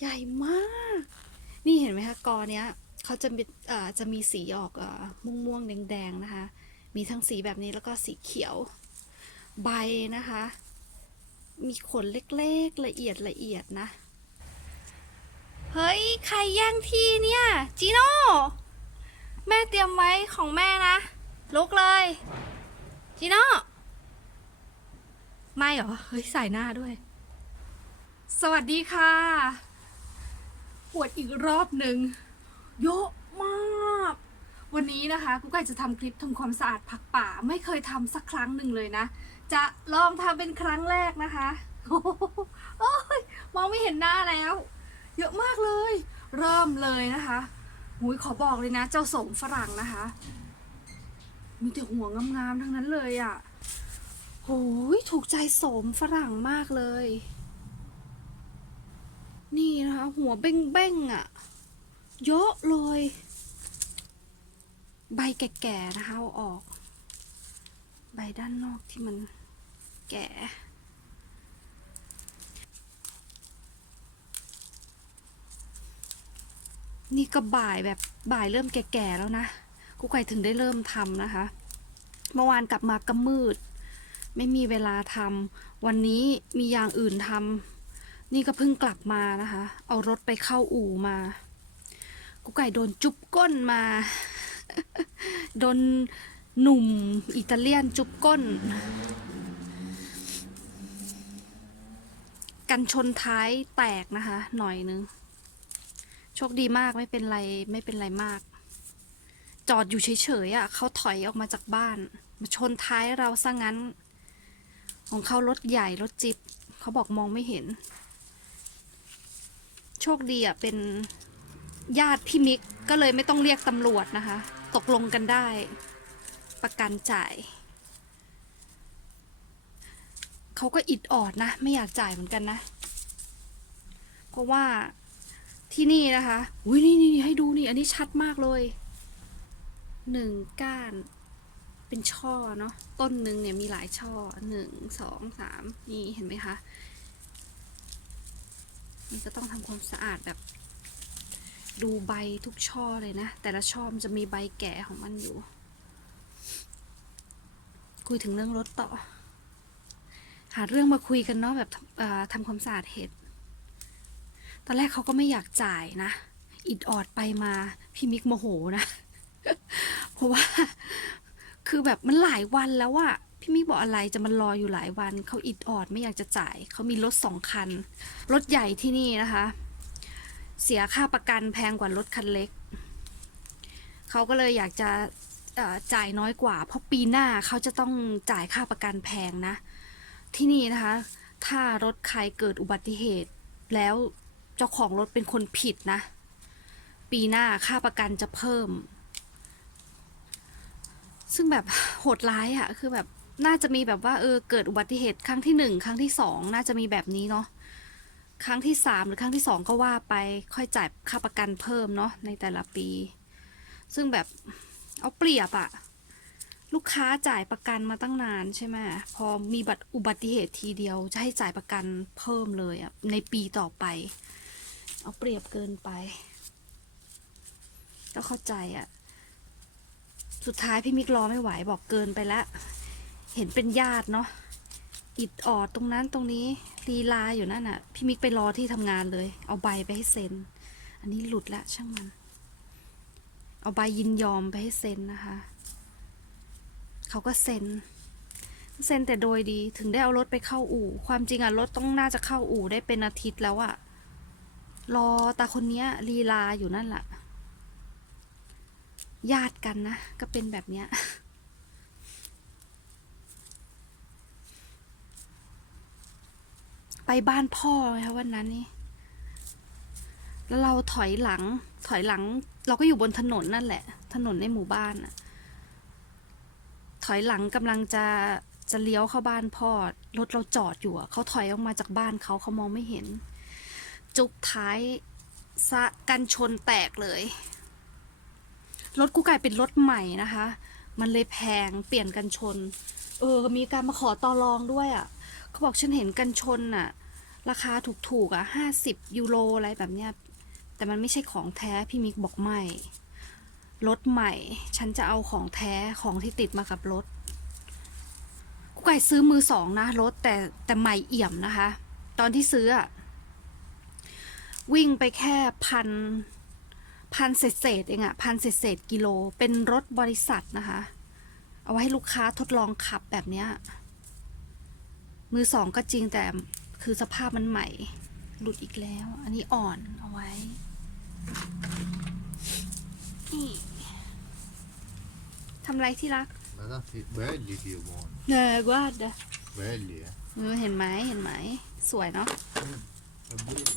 ใหญ่มาก นี่เห็นไหมคะกอเนี้ยเขาจะมีเอ่อจะมีสีออกอม่วงม่วงแดงๆนะคะ มีทั้งสีแบบนี้แล้วก็สีเขียว ใบนะคะ มีขนเล็กๆละเอียดละเอียดนะ เฮ้ย ใครแย่งที่เนี่ย จีโน่ แม่เตรียมไว้ของแม่นะลุกเลย จีโน่ ไม่เหรอ เฮ้ย ใส่หน้าด้วย สวัสดีค่ะ ปวดอีกรอบหนึ่งเยอะมาก วันนี้นะคะกูไก่จะทำคลิปทำความสะอาดผักป่าไม่เคยทำสักครั้งหนึ่งเลยนะ จะลองทำเป็นครั้งแรกนะคะโอ้โหโอ้ยมองไม่เห็นหน้าแล้ว เยอะมากเลย เริ่มเลยนะคะหุยขอบอกเลยนะ เจ้าสมฝรั่งนะคะ มีแต่หัวงามๆทั้งนั้นเลยอะ่ะโอ้ยถูกใจสมฝรั่งมากเลย นี่นะคะ หัวเบ้งๆอะ่ะ เยอะเลย ใบแก่ๆนะคะเอาออก ใบด้านนอกที่มันแก่นี่ก็บ่ายแบบบ่ายเริ่มแก่ๆแล้วนะกูไก่ถึงได้เริ่มทำนะคะ เมื่อวานกลับมาก็มืด ไม่มีเวลาทำวันนี้มีอย่างอื่นทำ นี่ก็เพิ่งกลับมานะคะ เอารถไปเข้าอู่มา กูไก่โดนจุบก้นมา โดนหนุ่มอิตาเลียนจุบก้น กันชนท้ายแตกนะคะ หน่อยนึง โชคดีมากไม่เป็นไรไม่เป็นไรมาก จอดอยู่เฉยๆอะเขาถอยออกมาจากบ้าน มาชนท้ายเราซะงั้น ของเขารถใหญ่รถจิบเขาบอกมองไม่เห็น ชคดีอะเป็นญาติพี่มิกก็เลยไม่ต้องเรียกตำรวจนะคะ ตกลงกันได้ ประกันจ่ายเขาก็อิดออดนะ ไม่อยากจ่ายเหมือนกันนะ เพราะว่าที่นี่นะคะอุ้ยนี่นี่ให้ดูนี่อันนี้ชัดมากเลยหนึ่งก้านเป็นช่อเนาะต้นหนึ่งเนี่ยมีหลายช่อหนึ่งสองสามนี่เห็นไหมคะ นี่ก็ต้องทำความสะอาดแบบ ดูใบทุกช่อเลยนะ แต่ละช่อมันจะมีใบแก่ของมันอยู่ คุยถึงเรื่องรถต่อ หาเรื่องมาคุยกันเนาะแบบทำความสะอาดเห็ดตอนแรกเขาก็ไม่อยากจ่ายนะ อิดออดไปมาพี่มิกโมโหนะ เพราะว่า คือแบบมันหลายวันแล้วอะ พี่มิกบอกอะไรจะมันรออยู่หลายวัน เขาอิดออดไม่อยากจะจ่าย เขามีรถสองคัน รถใหญ่ที่นี่นะคะ เสียค่าประกันแพงกว่ารถคันเล็ก เขาก็เลยอยากจะจ่ายน้อยกว่า เพราะปีหน้าเขาจะต้องจ่ายค่าประกันแพงนะ ที่นี่นะคะ ถ้ารถใครเกิดอุบัติเหตุ แล้วเจ้าของรถเป็นคนผิดนะ ปีหน้าค่าประกันจะเพิ่ม ซึ่งแบบโหดร้ายอะคือแบบ น่าจะมีแบบว่าเออเกิดอุบัติเหตุครั้งที่หนึ่งครั้งที่สองน่าจะมีแบบนี้เนาะครั้งที่สามหรือครั้งที่สองก็ว่าไปค่อยจ่ายค่าประกันเพิ่มเนาะในแต่ละปี ซึ่งแบบเอาเปรียบอะลูกค้าจ่ายประกันมาตั้งนานใช่ไหมพอมีบัตรอุบัติเหตุทีเดียวจะให้จ่ายประกันเพิ่มเลยอะในปีต่อไป เอาเปรียบเกินไป ก็เข้าใจอะสุดท้ายพี่มิกรอไม่ไหวบอกเกินไปแล้ว เห็นเป็นญาติเนาะอิดออดตรงนั้นตรงนี้ลีลาอยู่นั่นน่ะ พี่มิกไปรอที่ทำงานเลย เอาใบไปให้เซ็น อันนี้หลุดละช่างมัน เอาใบยินยอมไปให้เซ็นนะคะ เขาก็เซ็น เซ็นแต่โดยดีถึงได้เอารถไปเข้าอู่ ความจริงอะรถต้องน่าจะเข้าอู่ได้เป็นอาทิตย์แล้วอะรอตาคนเนี้ยลีลาอยู่นั่นแหละญาติกันนะ ก็เป็นแบบเนี้ย ไปบ้านพ่อไงคะวันนั้นนี่แล้วเราถอยหลัง ถอยหลัง เราก็อยู่บนถนนนั่นแหละ ถนนในหมู่บ้านอะถอยหลังกำลังจะจะเลี้ยวเข้าบ้านพ่อรถเราจอดอยู่อะเขาถอยออกมาจากบ้านเขาเขามองไม่เห็น จุกท้ายสะกันชนแตกเลย รถกูกลายเป็นรถใหม่นะคะ มันเลยแพงเปลี่ยนกันชน เออ มีการมาขอต่อรองด้วยอะ่ะ เขาบอกฉันเห็นกันชนน่ะราคาถูกๆอะห้าสิบยูโรอะไรแบบเนี้ย แต่มันไม่ใช่ของแท้พี่มิกบอกไม่ รถใหม่ ฉันจะเอาของแท้ของที่ติดมากับรถกูไก่ซื้อมือสองนะรถแต่แต่ใหม่เอี่ยมนะคะ ตอนที่ซื้ออะวิ่งไปแค่พันพันเศษเศษๆเองอะพันเศษเศษๆกิโล เป็นรถบริษัทนะคะ เอาไว้ให้ลูกค้าทดลองขับแบบเนี้ย มือสองก็จริงแต่คือสภาพมันใหม่ หลุดอีกแล้ว อันนี้อ่อนเอาไว้นี่ทำไรที่รัก Guarda, che belli che buoni, เนอวาดอะ belli eh. เออเห็นไหมเห็นไหม สวยเนาะ Sono belli.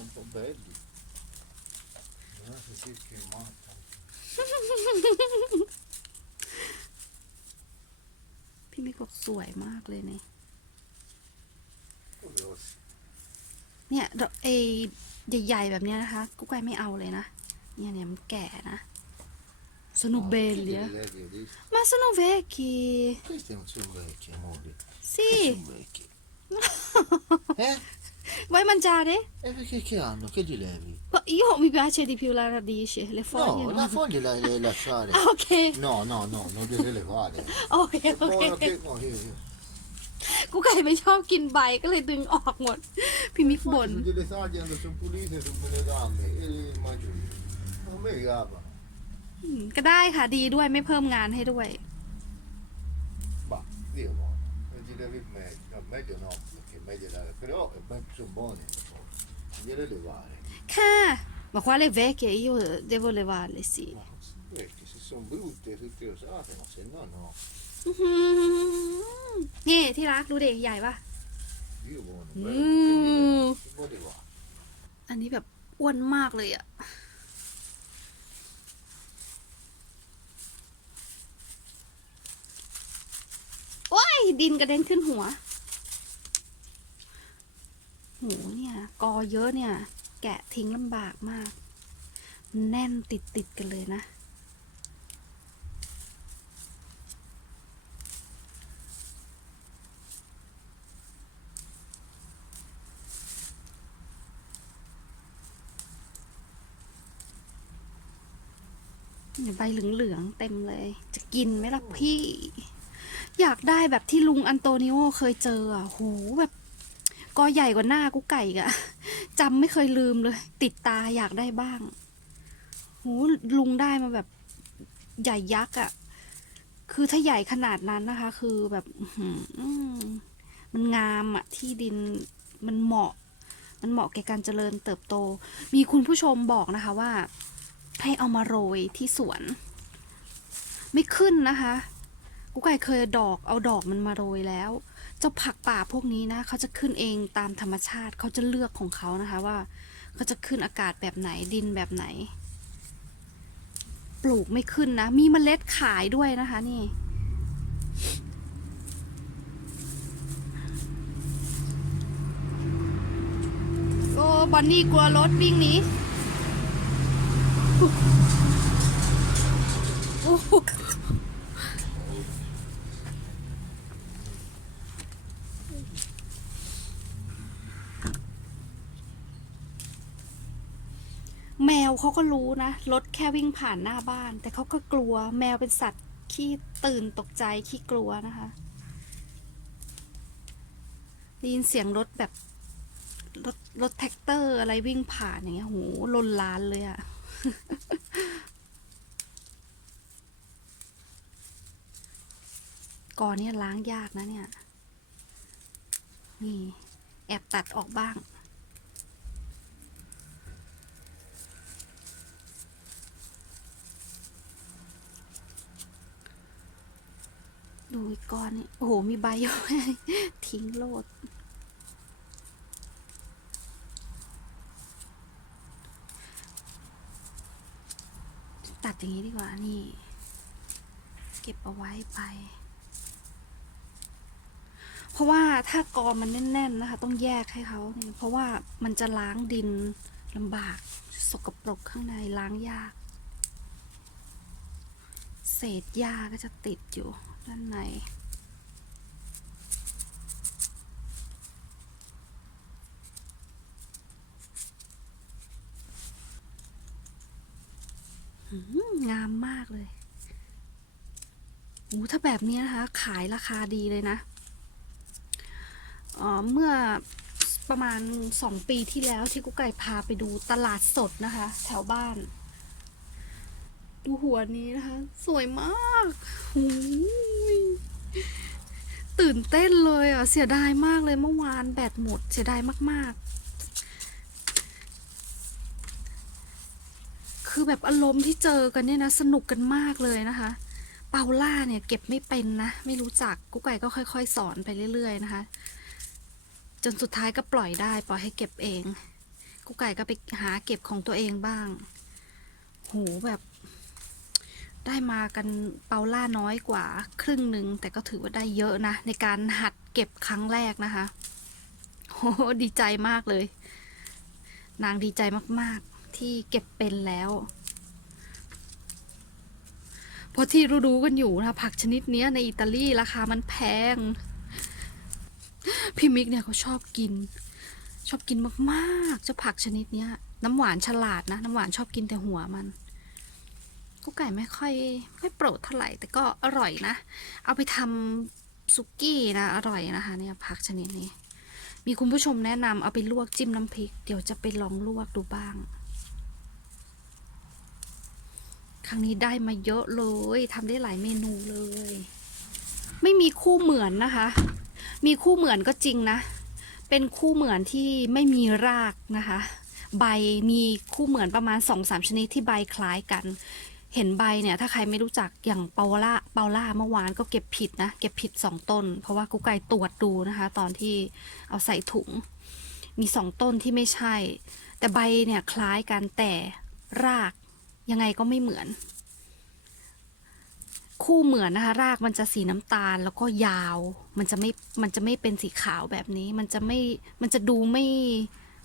Un po' belli. Guardate che che matta. พี่มิกบอกสวยมากเลยเนี่ย Grossi. เนี่ยดอกเอใหญ่ๆแบบเนี้ยนะคะ กุ๊กไก่ไม่เอาเลยนะ เนี่ยเนี่ยมันแก่นะ สนุ No, เบล che เลีย delle leve, vedi? มาสนุเวกี Questi non sono vecchi, amore. สิ Sono vecchi. eh? ไว้มันจาเด้ E perché che hanno? Che li levi? io mi piace di più la radice le foglie No, no. la foglia la devi lasciare. Ah, ok No, no, no, non devi levare. โอเคโอเค Buono che... oh, io- io- กูไก่ไม่ชอบกินใบก็เลยดึงออกหมด พี่มิกบ่น Faccio delle taglie quando sono pulite, sono belle gambe e le mangio io. Non mi gava. อืมก็ได้ค่ะดีด้วยไม่เพิ่มงานให้ด้วย Ma Dio no, non ti devi meglio, no, meglio no, perché meglio da, però eh, beh, sono buone, non gliele levare. ค่ะบอกว่าเลยเวกเย io devo levarle sì Ma perché se sono brutte, tutte usate, ma se no no, อื้อหือนี่ที่รักดูเด็กใหญ่ปะ Dio buono, อื bello, ม che vuoi levare? อันนี้แบบอ้วนมากเลยอะโอ้ยดินกระเด็นขึ้นหัวโหเนี่ย กอเยอะเนี่ย แกะทิ้งลำบากมาก แน่นติดติดกันเลยนะเนี่ยใบเหลืองๆเต็มเลย จะกินไหมล่ะพี่ อยากได้แบบที่ลุงอันโตนิโอเคยเจออะโหแบบ กอใหญ่กว่าหน้ากุ๊กไก่กะจำไม่เคยลืมเลย ติดตาอยากได้บ้างโหลุงได้มาแบบใหญ่ยักษ์อะคือถ้าใหญ่ขนาดนั้นนะคะ คือแบบมันงามอะที่ดินมันเหมาะ มันเหมาะแก่การเจริญเติบโต มีคุณผู้ชมบอกนะคะว่า ให้เอามาโรยที่สวน ไม่ขึ้นนะคะกูไก่เคยดอกเอาดอกมันมาโรยแล้ว เจ้าผักป่าพวกนี้นะเขาจะขึ้นเองตามธรรมชาติเขาจะเลือกของเขานะคะว่าเขาจะขึ้นอากาศแบบไหนดินแบบไหน ปลูกไม่ขึ้นนะ มีเมล็ดขายด้วยนะคะนี่ โอ้บอนนี่กลัวรถวิ่งหนีโอ้โหแมว เขาก็รู้นะ รถแค่วิ่งผ่านหน้าบ้าน แต่เขาก็กลัวแมวเป็นสัตว์ขี้ตื่นตกใจขี้กลัวนะคะได้ยินเสียงรถแบบรถรถแท็กเตอร์อะไรวิ่งผ่านอย่างเงี้ยโหลนล้านเลยอะก่อนเนี่ยล้างยากนะเนี่ย นี่ แอบตัดออกบ้าง ดูอีกก้อนนี่โอ้โห มีใบเยอะทิ้งโลด ตัดอย่างนี้ดีกว่า นี่ เก็บเอาไว้ไป เพราะว่าถ้ากอมันแน่นๆนะคะ ต้องแยกให้เขาเนี่ยเพราะว่ามันจะล้างดินลำบาก สกปรกข้างในล้างยากเศษหญ้าก็จะติดอยู่ ด้านใน งามมากเลยโอ้ถ้าแบบนี้นะคะ ขายราคาดีเลยนะเออเมื่อประมาณสองปีที่แล้วที่กุ๊กไก่พาไปดูตลาดสดนะคะ แถวบ้าน ดูหัวนี้นะคะ สวยมากหูยตื่นเต้นเลยอะ เสียดายมากเลยเมื่อวานแบตหมด เสียดายมาก ๆ คือแบบอารมณ์ที่เจอกันเนี่ยนะ สนุกกันมากเลยนะคะ เปาล่าเนี่ยเก็บไม่เป็นนะ ไม่รู้จักกุ๊กไก่ก็ค่อย ๆ สอนไปเรื่อย ๆ นะคะ จนสุดท้ายก็ปล่อยได้ปล่อยให้เก็บเองกุ๊กไก่ก็ไปหาเก็บของตัวเองบ้าง โหแบบ ได้มากันเปาล่าน้อยกว่าครึ่งหนึ่งแต่ก็ถือว่าได้เยอะนะ ในการหัดเก็บครั้งแรกนะคะโหดีใจมากเลย นางดีใจมากๆ ที่เก็บเป็นแล้วเพราะที่รู้ๆกันอยู่นะผักชนิดนี้ในอิตาลีราคามันแพง พี่มิกเนี่ยเขาชอบกิน ชอบกินมากๆเจ้าผักชนิดนี้น้ำหวานฉลาดนะ น้ำหวานชอบกินแต่หัวมัน กุ๊กไก่ไม่ค่อยไม่โปรดเท่าไหร่ แต่ก็อร่อยนะ เอาไปทำซุกี้นะ อร่อยนะคะ เนี่ยผักชนิดนี้ มีคุณผู้ชมแนะนำเอาไปลวกจิ้มน้ำพริก เดี๋ยวจะไปลองลวกดูบ้าง ครั้งนี้ได้มาเยอะเลยทำได้หลายเมนูเลย ไม่มีคู่เหมือนนะคะ มีคู่เหมือนก็จริงนะ เป็นคู่เหมือนที่ไม่มีรากนะคะ ใบมีคู่เหมือนประมาณ2อสามชนิดที่ใบคล้ายกัน เห็นใบเนี่ยถ้าใครไม่รู้จักอย่างเปาล่าเปาล่าเมื่อวานก็เก็บผิดนะ เก็บผิดสองต้น เพราะว่ากูไก่ตรวจดูนะคะ ตอนที่เอาใส่ถุง มีสองต้นที่ไม่ใช่ แต่ใบเนี่ยคล้ายกันแต่รากยังไงก็ไม่เหมือน คู่เหมือนนะคะ รากมันจะสีน้ำตาลแล้วก็ยาว มันจะไม่มันจะไม่เป็นสีขาวแบบนี้ มันจะไม่มันจะดูไม่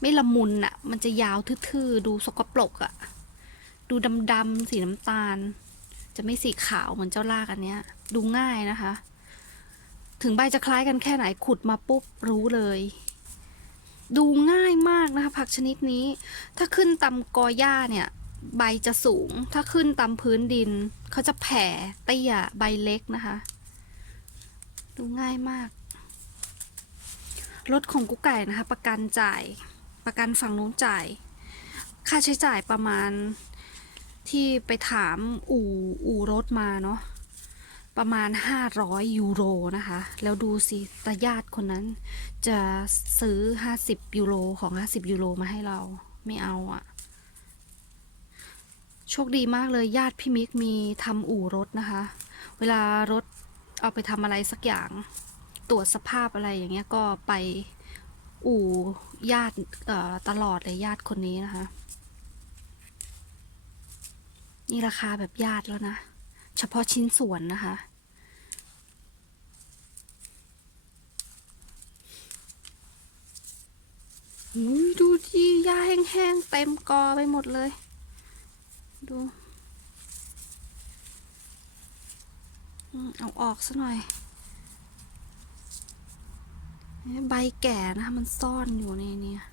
ไม่ละมุนอะ่ะ มันจะยาวทื่อๆดูสกปรกอะ่ะ ดูดำๆสีน้ำตาล จะไม่สีขาวเหมือนเจ้ารากอันเนี้ย ดูง่ายนะคะ ถึงใบจะคล้ายกันแค่ไหนขุดมาปุ๊บรู้เลย ดูง่ายมากนะคะ ผักชนิดนี้ ถ้าขึ้นตามกอหญ้าเนี่ย ใบจะสูง ถ้าขึ้นตามพื้นดินเขาจะแผ่เตี้ยใบเล็กนะคะ ดูง่ายมากรถของกุ๊กไก่นะคะ ประกันจ่ายประกันฝั่งนู้นจ่าย ค่าใช้จ่ายประมาณ ที่ไปถามอู่อู่รถมาเนาะประมาณ 500 ยูโรนะคะ แล้วดูสิตาญาติคนนั้น จะซื้อ 50 ยูโรของ 50 ยูโรมาให้เราไม่เอาอะโชคดีมากเลยญาติพี่มิกมีทำอู่รถนะคะ เวลารถเอาไปทำอะไรสักอย่าง ตรวจสภาพอะไรอย่างเงี้ยก็ไปอู่ญาติตลอดเลยญาติคนนี้นะคะ นี่ราคาแบบญาติแล้วนะ เฉพาะชิ้นส่วนนะคะ ดูที่หญ้าแห้งๆเต็มกอไปหมดเลย ดูเอาออกซะหน่อย ใบแก่นะคะมันซ่อนอยู่ในเนี้ย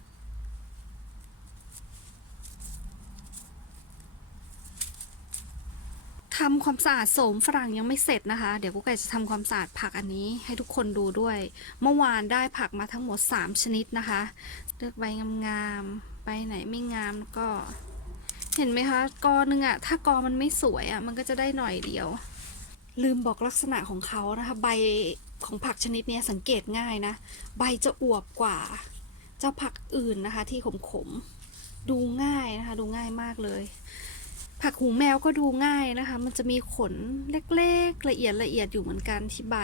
ทำ ความสะอาดโสมฝรั่งยังไม่เสร็จนะคะ เดี๋ยวกุ๊กไก่จะทำความสะอาดผักอันนี้ให้ทุกคนดูด้วย เมื่อวานได้ผักมาทั้งหมด 3 ชนิดนะคะ เลือกใบงามๆใบไหนไม่งามก็ เห็นไหมคะกอหนึ่งอะถ้ากอมันไม่สวยอะมันก็จะได้หน่อยเดียว ลืมบอกลักษณะของเขานะคะ ใบของผักชนิดนี้สังเกตง่ายนะ ใบจะอวบกว่า เจ้าผักอื่นนะคะ ที่ขมๆดูง่ายนะคะ ดูง่ายมากเลย ผักหูแมวก็ดูง่ายนะคะ มันจะมีขนเล็กๆ ละเอียดละเอียดอยู่เหมือนกันที่ใบ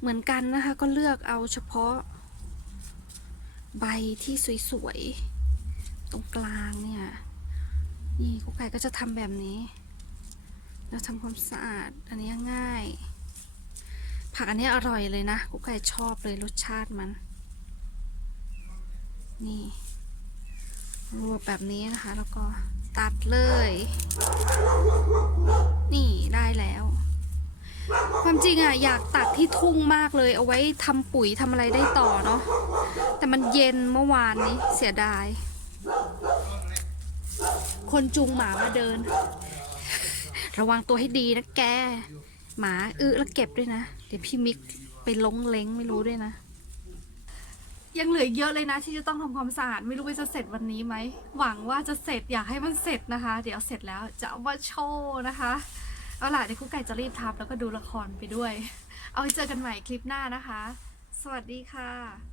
เหมือนกันนะคะ ก็เลือกเอาเฉพาะ ใบที่สวยๆ ตรงกลางเนี่ย นี่กุ๊กไก่ก็จะทำแบบนี้ แล้วทำความสะอาด อันนี้ง่าย ผักอันนี้อร่อยเลยนะกุ๊กไก่ชอบเลยรสชาติมัน นี่รวบแบบนี้นะคะแล้วก็ ตัดเลย นี่ได้แล้ว ความจริงอะอยากตัดที่ทุ่งมากเลย เอาไว้ทำปุ๋ยทำอะไรได้ต่อเนาะแต่มันเย็นเมื่อวานนี้เสียดาย คนจูงหมามาเดิน ระวังตัวให้ดีนะแก หมาอึแล้วเก็บด้วยนะ เดี๋ยวพี่มิกไปลงเล้งไม่รู้ด้วยนะ ยังเหลืออีกเยอะเลยนะที่จะต้องทำความสะอาดไม่รู้ว่าจะเสร็จวันนี้ไหมหวังว่าจะเสร็จอยากให้มันเสร็จนะคะ เดี๋ยวเสร็จแล้วจะว่ามาโชว์นะคะเอาล่ะเดี๋ยวคุกไก่จะรีบทับแล้วก็ดูละครไปด้วย เอาไว้เจอกันใหม่คลิปหน้านะคะ สวัสดีค่ะ